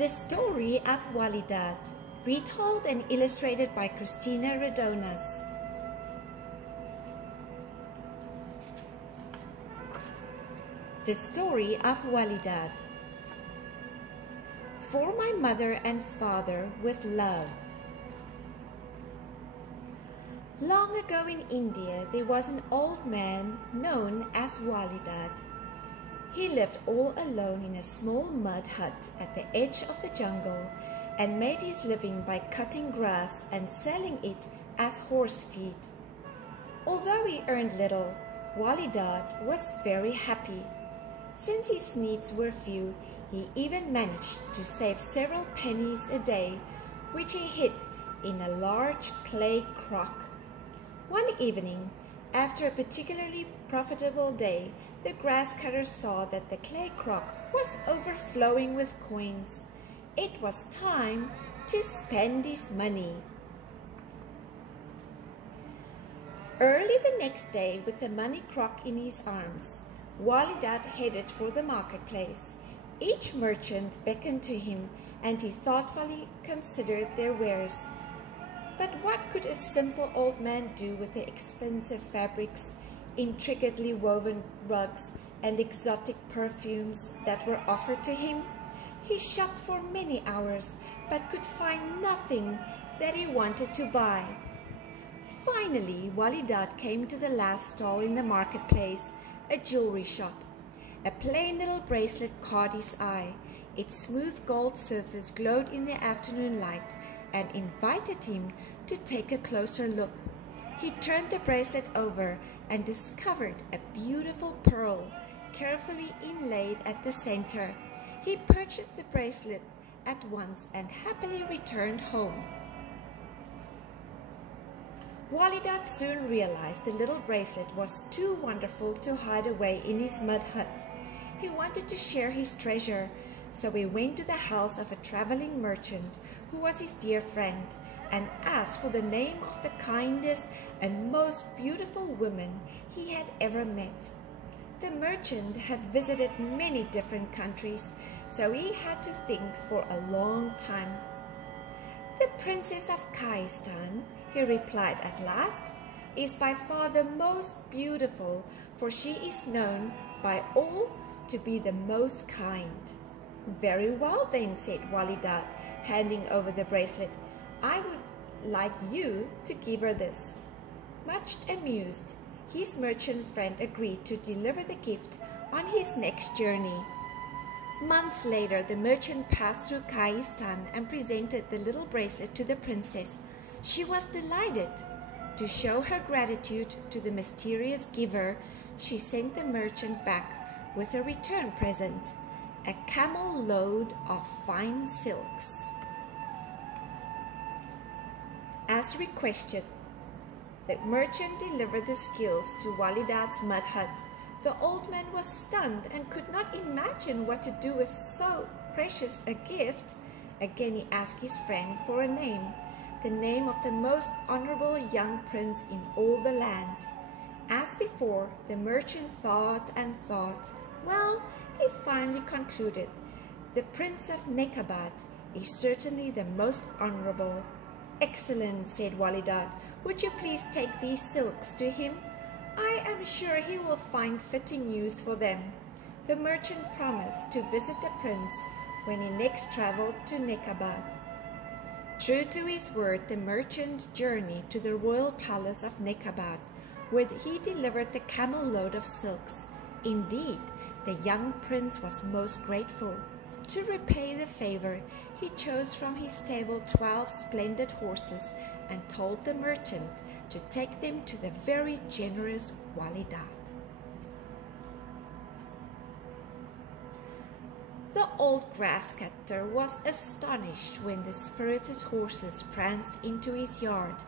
The Story of Wali, retold and illustrated by Christina Radonas. The Story of Wali. For my mother and father with love. Long ago in India, there was an old man known as Wali. He lived all alone in a small mud hut at the edge of the jungle and made his living by cutting grass and selling it as horse feed. Although he earned little, Wali was very happy. Since his needs were few, he even managed to save several pennies a day, which he hid in a large clay crock. One evening, after a particularly profitable day, the grass cutter saw that the clay crock was overflowing with coins. It was time to spend his money. Early the next day, with the money crock in his arms, Wali headed for the marketplace. Each merchant beckoned to him, and he thoughtfully considered their wares. But what could a simple old man do with the expensive fabrics, intricately woven rugs, and exotic perfumes that were offered to him? He shopped for many hours, but could find nothing that he wanted to buy. Finally, Wali came to the last stall in the marketplace, a jewelry shop. A plain little bracelet caught his eye. Its smooth gold surface glowed in the afternoon light and invited him to take a closer look. He turned the bracelet over and discovered a beautiful pearl, carefully inlaid at the center. He purchased the bracelet at once and happily returned home. Wali soon realized the little bracelet was too wonderful to hide away in his mud hut. He wanted to share his treasure, so he went to the house of a traveling merchant who was his dear friend and asked for the name of the kindest and most beautiful woman he had ever met. The merchant had visited many different countries, so he had to think for a long time. "The Princess of Khaistan," he replied at last, "is by far the most beautiful, for she is known by all to be the most kind." "Very well then," said Wali, handing over the bracelet. "I would like you to give her this." Much amused, his merchant friend agreed to deliver the gift on his next journey. Months later, the merchant passed through Khaistan and presented the little bracelet to the princess. She was delighted. To show her gratitude to the mysterious giver, she sent the merchant back with a return present, a camel load of fine silks. As requested, the merchant delivered the skills to Wali mud hut. The old man was stunned and could not imagine what to do with so precious a gift. Again he asked his friend for a name, the name of the most honorable young prince in all the land. As before, the merchant thought and thought. Well, he finally concluded, "The Prince of Nekabad is certainly the most honorable." "Excellent," said Wali. "Would you please take these silks to him? I am sure he will find fitting use for them." The merchant promised to visit the prince when he next traveled to Nekabad. True to his word, the merchant journeyed to the royal palace of Nekabad, where he delivered the camel load of silks. Indeed, the young prince was most grateful. To repay the favor, he chose from his stable 12 splendid horses and told the merchant to take them to the very generous Wali. The old grass cutter was astonished when the spirited horses pranced into his yard.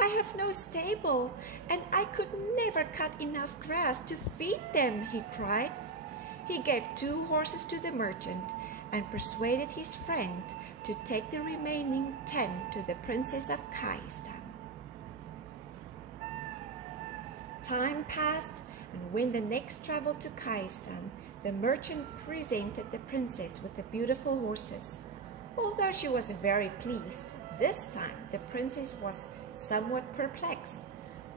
"I have no stable, and I could never cut enough grass to feed them," he cried. He gave 2 horses to the merchant and persuaded his friend to take the remaining 10 to the Princess of Khaistan. Time passed, and when they next traveled to Khaistan, the merchant presented the princess with the beautiful horses. Although she was very pleased, this time the princess was somewhat perplexed.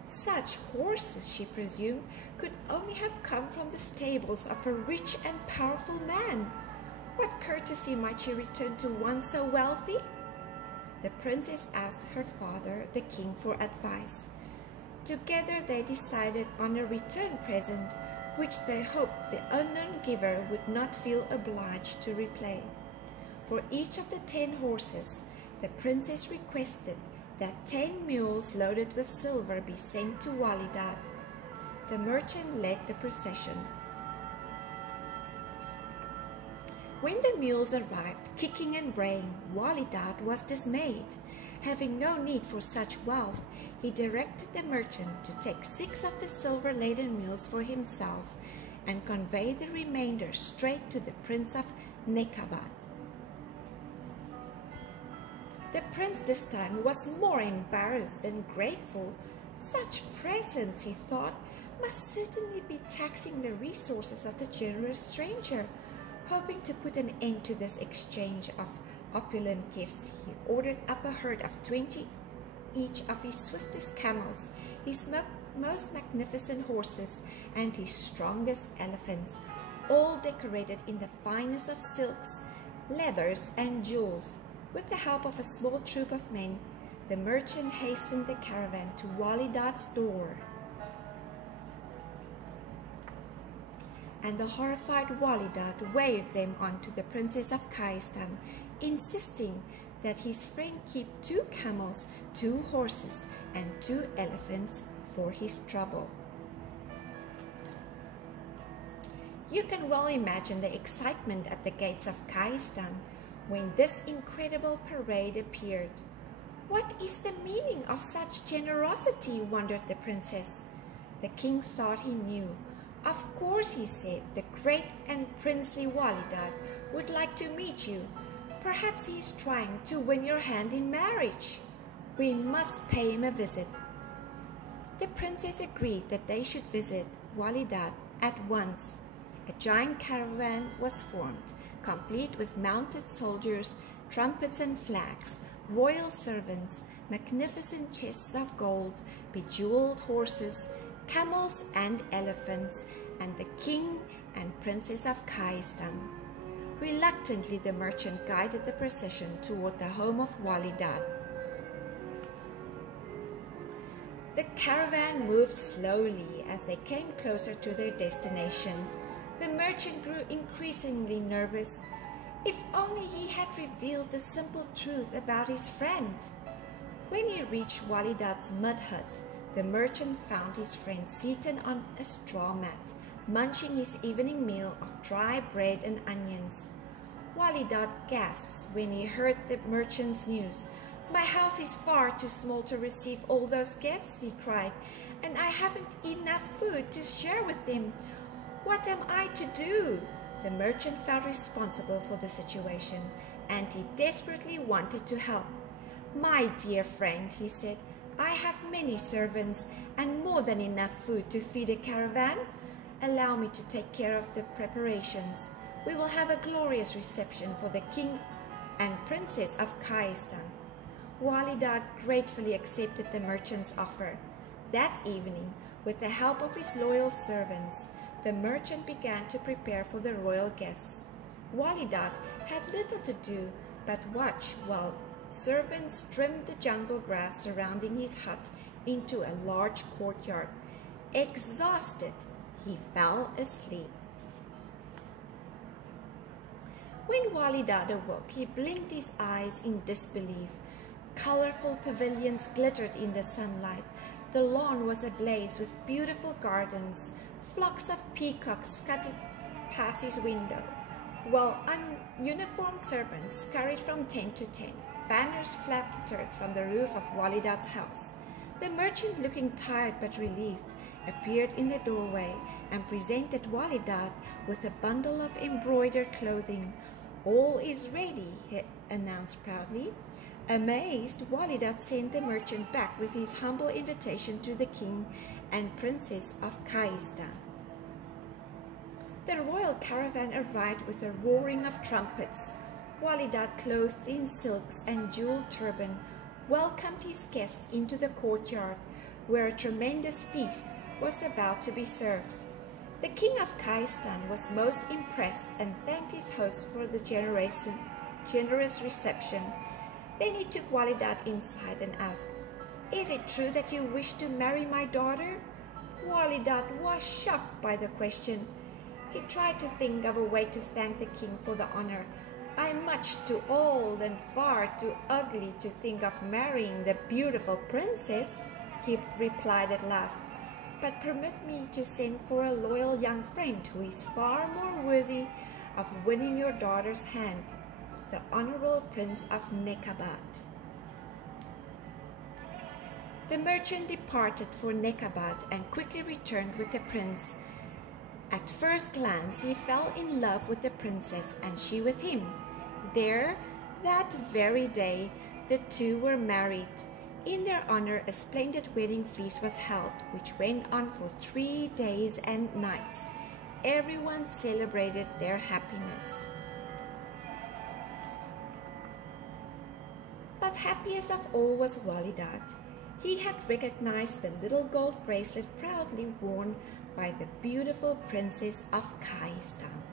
Such horses, she presumed, could only have come from the stables of a rich and powerful man. What courtesy might she return to one so wealthy? The princess asked her father, the king, for advice. Together they decided on a return present, which they hoped the unknown giver would not feel obliged to repay. For each of the 10 horses, the princess requested that 10 mules loaded with silver be sent to Wali. The merchant led the procession. When the mules arrived, kicking and braying, Wali was dismayed. Having no need for such wealth, he directed the merchant to take 6 of the silver-laden mules for himself and convey the remainder straight to the Prince of Nekabad. The prince this time was more embarrassed than grateful. Such presents, he thought, must certainly be taxing the resources of the generous stranger. Hoping to put an end to this exchange of opulent gifts, he ordered up a herd of 20 each of his swiftest camels, his most magnificent horses, and his strongest elephants, all decorated in the finest of silks, leathers, and jewels. With the help of a small troop of men, the merchant hastened the caravan to Wali's door. And the horrified Wali waved them on to the Princess of Khaistan, insisting that his friend keep 2 camels, 2 horses, and 2 elephants for his trouble. You can well imagine the excitement at the gates of Khaistan when this incredible parade appeared. What is the meaning of such generosity, wondered the princess. The king thought he knew. Of course, he said, the great and princely Wali would like to meet you. Perhaps he is trying to win your hand in marriage. We must pay him a visit. The princess agreed that they should visit Wali at once. A giant caravan was formed, complete with mounted soldiers, trumpets and flags, royal servants, magnificent chests of gold, bejeweled horses, camels and elephants, and the king and princess of Khaistan. Reluctantly, the merchant guided the procession toward the home of Wali. The caravan moved slowly as they came closer to their destination. The merchant grew increasingly nervous. If only he had revealed the simple truth about his friend. When he reached Wali's mud hut, the merchant found his friend seated on a straw mat, munching his evening meal of dry bread and onions. Wali gasped when he heard the merchant's news. "My house is far too small to receive all those guests," he cried, "and I haven't enough food to share with them. What am I to do?" The merchant felt responsible for the situation, and he desperately wanted to help. "My dear friend," he said, "I have many servants and more than enough food to feed a caravan. Allow me to take care of the preparations. We will have a glorious reception for the king and princess of Khaistan." Wali gratefully accepted the merchant's offer. That evening, with the help of his loyal servants, the merchant began to prepare for the royal guests. Wali had little to do but watch while servants trimmed the jungle grass surrounding his hut into a large courtyard. Exhausted, he fell asleep. When Wali awoke, he blinked his eyes in disbelief. Colorful pavilions glittered in the sunlight. The lawn was ablaze with beautiful gardens. Flocks of peacocks scuttled past his window, while uniformed servants scurried from tent to tent. Banners fluttered from the roof of Wali's house. The merchant, looking tired but relieved, appeared in the doorway and presented Wali with a bundle of embroidered clothing. "All is ready," he announced proudly. Amazed, Wali sent the merchant back with his humble invitation to the king and princess of Khaistan. The royal caravan arrived with a roaring of trumpets. Wali, clothed in silks and jeweled turban, welcomed his guests into the courtyard, where a tremendous feast was about to be served. The king of Kaistan was most impressed and thanked his host for the generous reception. Then he took Wali inside and asked, "Is it true that you wish to marry my daughter?" Wali was shocked by the question. He tried to think of a way to thank the king for the honor. "I'm much too old and far too ugly to think of marrying the beautiful princess," he replied at last. "But permit me to send for a loyal young friend who is far more worthy of winning your daughter's hand, the Honorable Prince of Nekabad." The merchant departed for Nekabad and quickly returned with the prince. At first glance, he fell in love with the princess and she with him. There, that very day, the two were married. In their honor, a splendid wedding feast was held, which went on for 3 days and nights. Everyone celebrated their happiness. But happiest of all was Wali. He had recognized the little gold bracelet proudly worn by the beautiful princess of Kaistan.